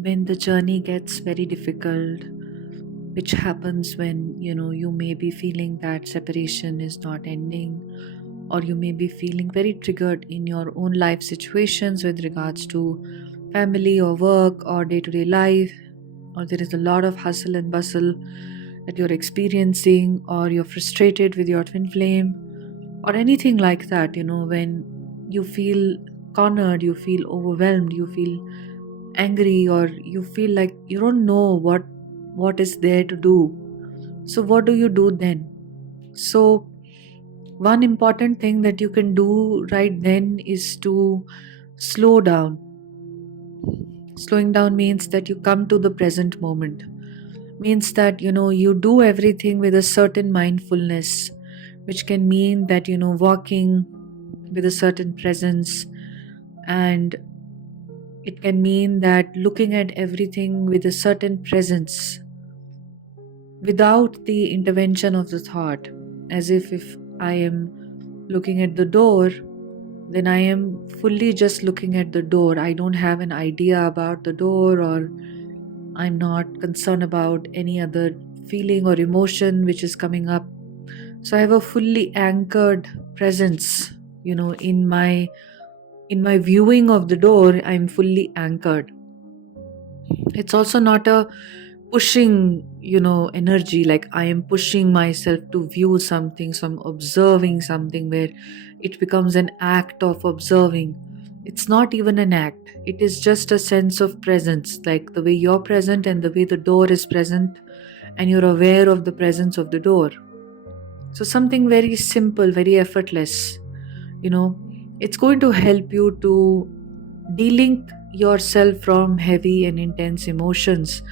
when the journey gets very difficult, which happens when you may be feeling that separation is not ending, or you may be feeling very triggered in your own life situations with regards to family or work or day-to-day life, or there is a lot of hustle and bustle that you're experiencing, or you're frustrated with your twin flame, or anything like that. When you feel cornered, you feel overwhelmed, you feel angry, or you feel like you don't know what is there to do. So what do you do then? So one important thing that you can do right then is to slow down. Slowing down means that you come to the present moment, means that you do everything with a certain mindfulness, which can mean that walking with a certain presence, and it can mean that looking at everything with a certain presence without the intervention of the thought. As if I am looking at the door, then I am fully just looking at the door. I don't have an idea about the door, or I'm not concerned about any other feeling or emotion which is coming up. So I have a fully anchored presence, in my viewing of the door. I'm fully anchored. It's also not a pushing energy, like I am pushing myself to view something, so I'm observing something where it becomes an act of observing. It's not even an act, it is just a sense of presence, like the way you're present and the way the door is present, and you're aware of the presence of the door. So something very simple, very effortless, you know it's going to help you to delink yourself from heavy and intense emotions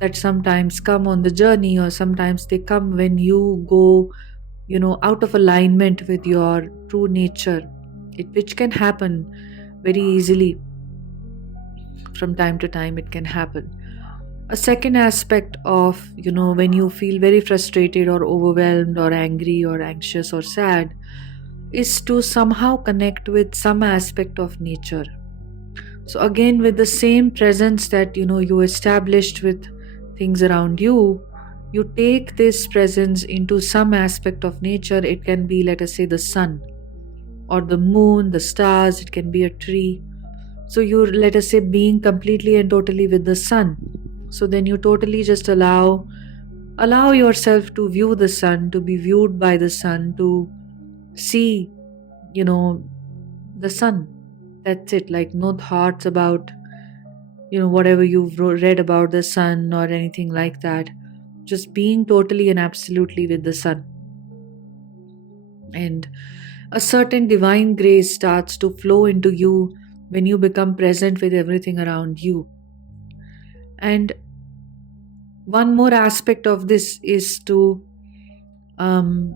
that sometimes come on the journey, or sometimes they come when you go out of alignment with your true nature, which can happen very easily. From time to time it can happen. A second aspect of when you feel very frustrated or overwhelmed or angry or anxious or sad is to somehow connect with some aspect of nature. So again, with the same presence that you established with things around you, you take this presence into some aspect of nature. It can be, let us say, the sun or the moon, the stars, it can be a tree. So you, let us say, being completely and totally with the sun. So then you totally just allow yourself to view the sun, to be viewed by the sun, to see you know the sun. That's it. Like, no thoughts about whatever you've read about the sun or anything like that. Just being totally and absolutely with the sun. And a certain divine grace starts to flow into you when you become present with everything around you. And one more aspect of this is to um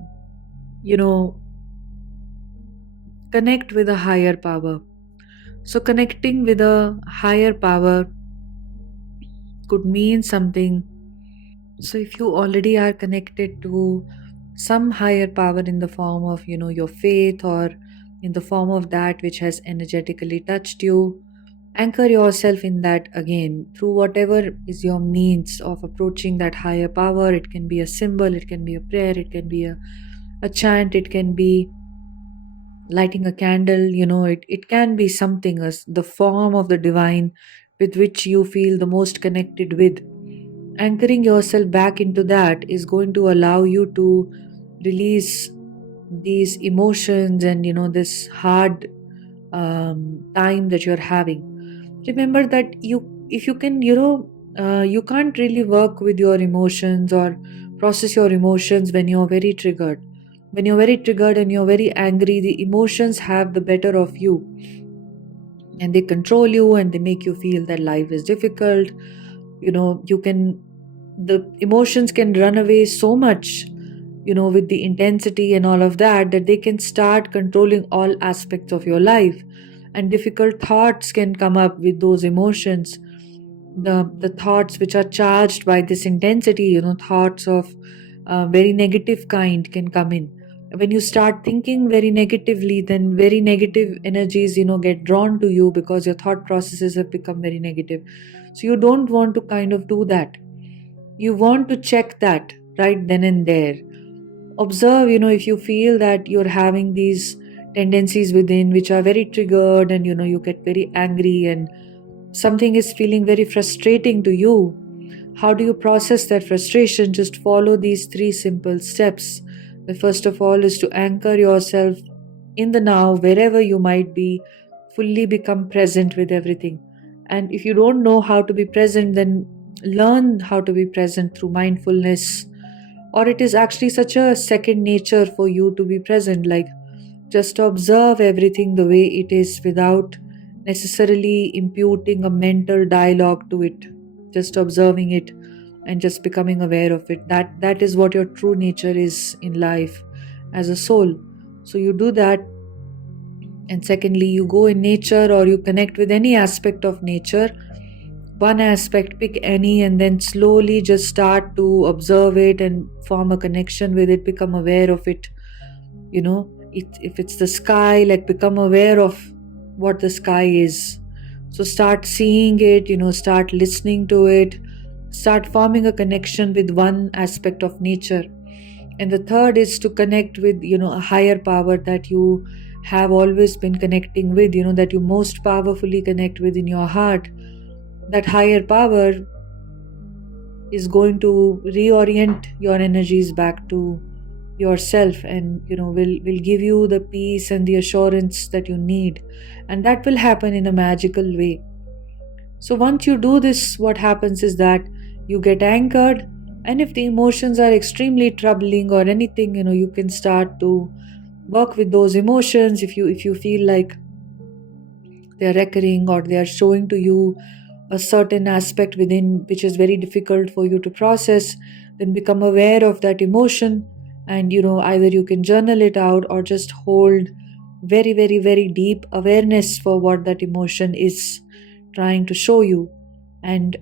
you know connect with a higher power. So connecting with a higher power could mean something. So if you already are connected to some higher power in the form of your faith, or in the form of that which has energetically touched you, anchor yourself in that again through whatever is your means of approaching that higher power. It can be a symbol, it can be a prayer, it can be a chant, it can be lighting a candle. It can be something as the form of the divine with which you feel the most connected with. Anchoring yourself back into that is going to allow you to release these emotions and this hard time that you're having. Remember that if you can, you can't really work with your emotions or process your emotions when you're very triggered. When you're very triggered and you're very angry, the emotions have the better of you, and they control you, and they make you feel that life is difficult. You can, the emotions can run away so much, with the intensity and all of that, that they can start controlling all aspects of your life, and difficult thoughts can come up with those emotions. The thoughts which are charged by this intensity, thoughts of very negative kind can come in. When you start thinking very negatively, then very negative energies get drawn to you, because your thought processes have become very negative. So you don't want to kind of do that. You want to check that right then and there. Observe, if you feel that you're having these tendencies within which are very triggered, and you get very angry, and something is feeling very frustrating to you. How do you process that frustration? Just follow these 3 simple steps. The first of all is to anchor yourself in the now, wherever you might be. Fully become present with everything. And if you don't know how to be present, then learn how to be present through mindfulness. Or it is actually such a second nature for you to be present, like just observe everything the way it is without necessarily imputing a mental dialogue to it. Just observing it and just becoming aware of it. That is what your true nature is in life as a soul. So you do that. And secondly, you go in nature or you connect with any aspect of nature. One aspect, pick any, and then slowly just start to observe it and form a connection with it, become aware of it. If it's the sky, like become aware of what the sky is. So start seeing it, start listening to it, start forming a connection with one aspect of nature. And the third is to connect with, a higher power that you have always been connecting with, that you most powerfully connect with in your heart. That higher power is going to reorient your energies back to yourself, and will give you the peace and the assurance that you need, and that will happen in a magical way. So once you do this, what happens is that you get anchored, and if the emotions are extremely troubling or anything, you can start to work with those emotions. If you feel like they're recurring or they are showing to you a certain aspect within which is very difficult for you to process, then become aware of that emotion. And either you can journal it out or just hold very, very, very deep awareness for what that emotion is trying to show you. And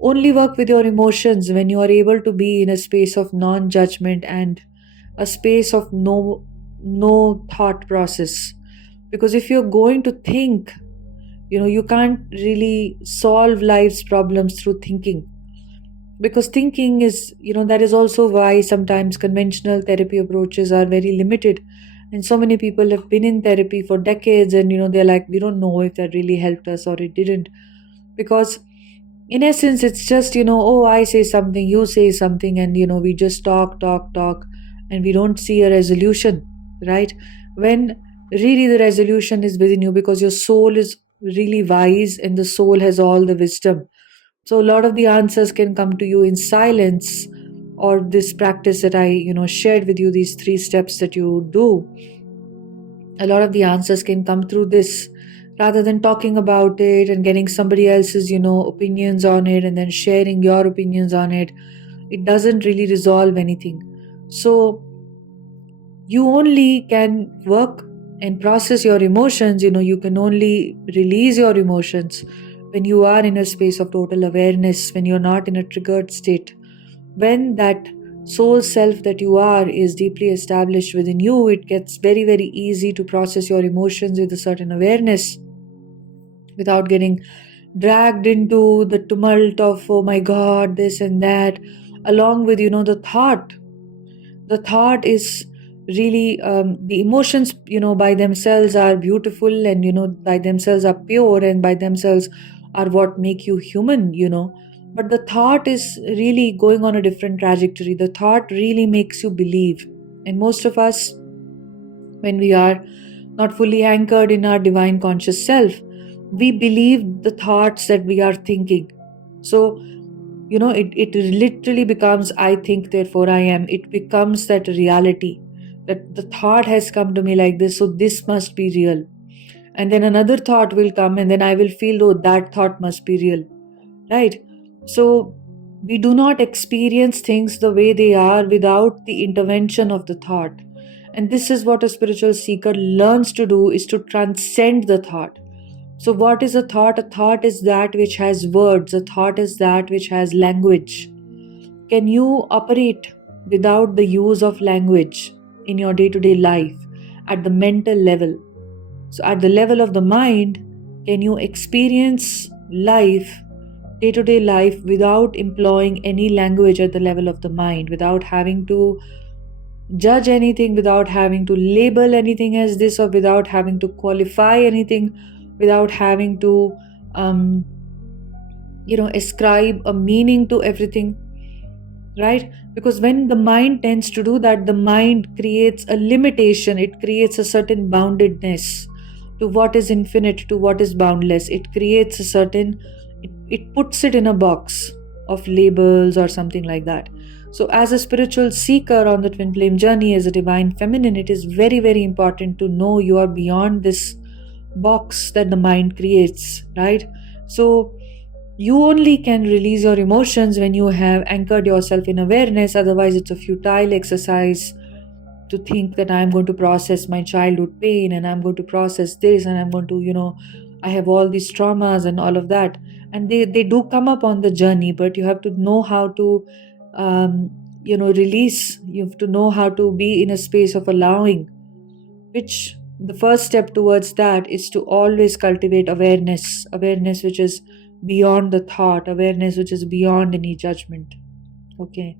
only work with your emotions when you are able to be in a space of non-judgment and a space of no thought process. Because if you're going to think, you can't really solve life's problems through thinking. Because thinking is, that is also why sometimes conventional therapy approaches are very limited. And so many people have been in therapy for decades, and they're like, we don't know if that really helped us or it didn't. Because in essence, it's just, oh, I say something, you say something, and we just talk, and we don't see a resolution, right? When really the resolution is within you, because your soul is really wise and the soul has all the wisdom. So a lot of the answers can come to you in silence, or this practice that I shared with you, these 3 steps that you do. A lot of the answers can come through this, rather than talking about it and getting somebody else's opinions on it and then sharing your opinions on it. It doesn't really resolve anything. So you only can work and process your emotions, you can only release your emotions when you are in a space of total awareness, when you're not in a triggered state. When that soul self that you are is deeply established within you, it gets very, very easy to process your emotions with a certain awareness without getting dragged into the tumult of, oh my god, this and that, along with the thought is really the emotions by themselves are beautiful, and by themselves are pure, and by themselves are what make you human. But the thought is really going on a different trajectory. The thought really makes you believe. And most of us, when we are not fully anchored in our divine conscious self, we believe the thoughts that we are thinking. So it literally becomes, I think, therefore I am. It becomes that reality, that the thought has come to me like this, so this must be real. And then another thought will come, and then I will feel, oh, that thought must be real, right? So we do not experience things the way they are without the intervention of the thought. And this is what a spiritual seeker learns to do, is to transcend the thought. So what is a thought? A thought is that which has words. A thought is that which has language. Can you operate without the use of language in your day-to-day life at the mental level? So at the level of the mind, can you experience life day-to-day life without employing any language at the level of the mind, without having to judge anything, without having to label anything as this, or without having to qualify anything, without having to um, ascribe a meaning to everything, right? Because when the mind tends to do that, the mind creates a limitation, it creates a certain boundedness to what is infinite, to what is boundless. It creates a certain, it puts it in a box of labels or something like that. So as a spiritual seeker on the twin flame journey, as a divine feminine, it is very, very important to know you are beyond this box that the mind creates, right? So you only can release your emotions when you have anchored yourself in awareness. Otherwise, it's a futile exercise to think that I'm going to process my childhood pain and I'm going to process this and I'm going to, I have all these traumas and all of that. And they do come up on the journey, but you have to know how to, release. You have to know how to be in a space of allowing, which the first step towards that is to always cultivate awareness which is beyond the thought, awareness which is beyond any judgment. Okay,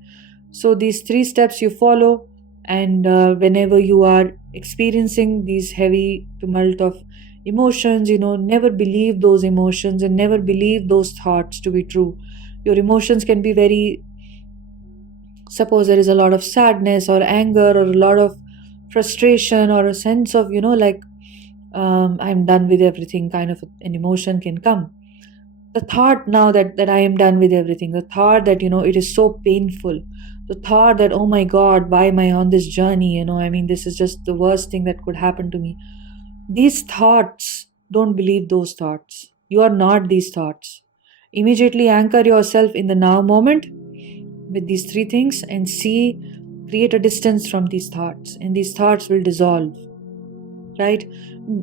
so these three steps you follow, and whenever you are experiencing these heavy tumult of emotions, never believe those emotions and never believe those thoughts to be true. Your emotions can be very, suppose there is a lot of sadness or anger or a lot of frustration or a sense of, I'm done with everything kind of an emotion can come. The thought now that I am done with everything, the thought that, it is so painful, the thought that, oh my God, why am I on this journey? This is just the worst thing that could happen to me. These thoughts, don't believe those thoughts. You are not these thoughts. Immediately anchor yourself in the now moment with these three things and create a distance from these thoughts, and these thoughts will dissolve, right?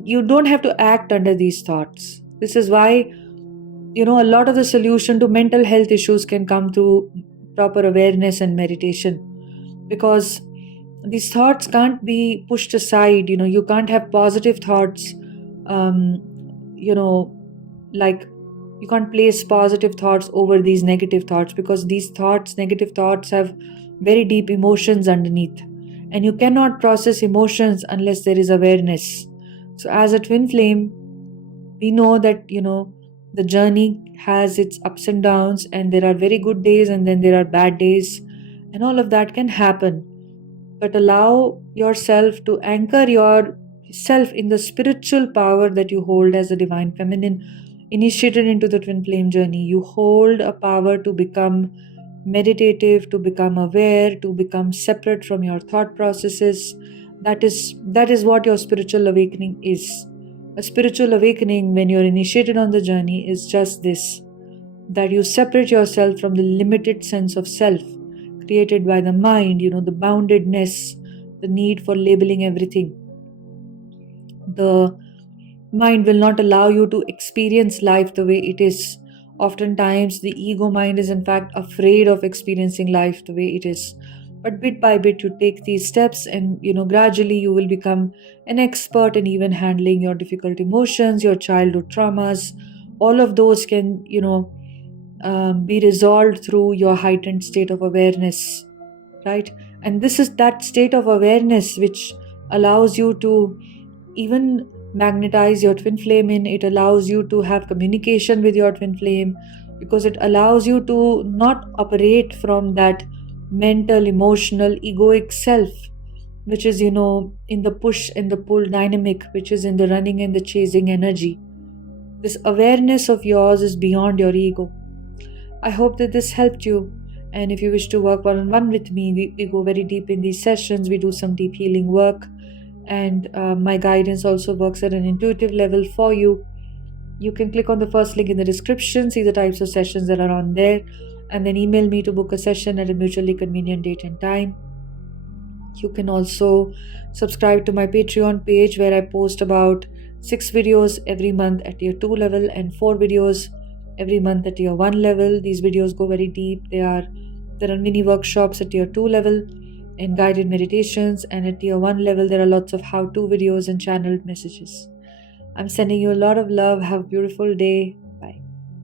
You don't have to act under these thoughts. This is why, a lot of the solution to mental health issues can come through proper awareness and meditation, because these thoughts can't be pushed aside. You can't have positive thoughts, um, like you can't place positive thoughts over these negative thoughts, because these thoughts, negative thoughts, have very deep emotions underneath, and you cannot process emotions unless there is awareness. So as a twin flame, we know that, the journey has its ups and downs, and there are very good days and then there are bad days, and all of that can happen. But allow yourself to anchor yourself in the spiritual power that you hold as a divine feminine initiated into the twin flame journey. You hold a power to become meditative, to become aware, to become separate from your thought processes. That is what your spiritual awakening is. A spiritual awakening, when you're initiated on the journey, is just this, that you separate yourself from the limited sense of self created by the mind, the boundedness, the need for labeling everything. The mind will not allow you to experience life the way it is. Oftentimes, the ego mind is in fact afraid of experiencing life the way it is. But bit by bit, you take these steps, and gradually you will become an expert in even handling your difficult emotions, your childhood traumas. All of those can, be resolved through your heightened state of awareness, right? And this is that state of awareness which allows you to even magnetize your twin flame in. It allows you to have communication with your twin flame, because it allows you to not operate from that mental, emotional, egoic self, which is, in the push and the pull dynamic, which is in the running and the chasing energy. This awareness of yours is beyond your ego. I hope that this helped you. And if you wish to work one-on-one with me, we go very deep in these sessions. We do some deep healing work. And my guidance also works at an intuitive level for you. You can click on the first link in the description, see the types of sessions that are on there, and then email me to book a session at a mutually convenient date and time. You can also subscribe to my Patreon page, where I post about 6 videos every month at tier 2 level and 4 videos every month at tier 1 level. These videos go very deep. There are mini workshops at tier 2 level and guided meditations, and at tier 1 level there are lots of how-to videos and channeled messages. I'm sending you a lot of love. Have a beautiful day.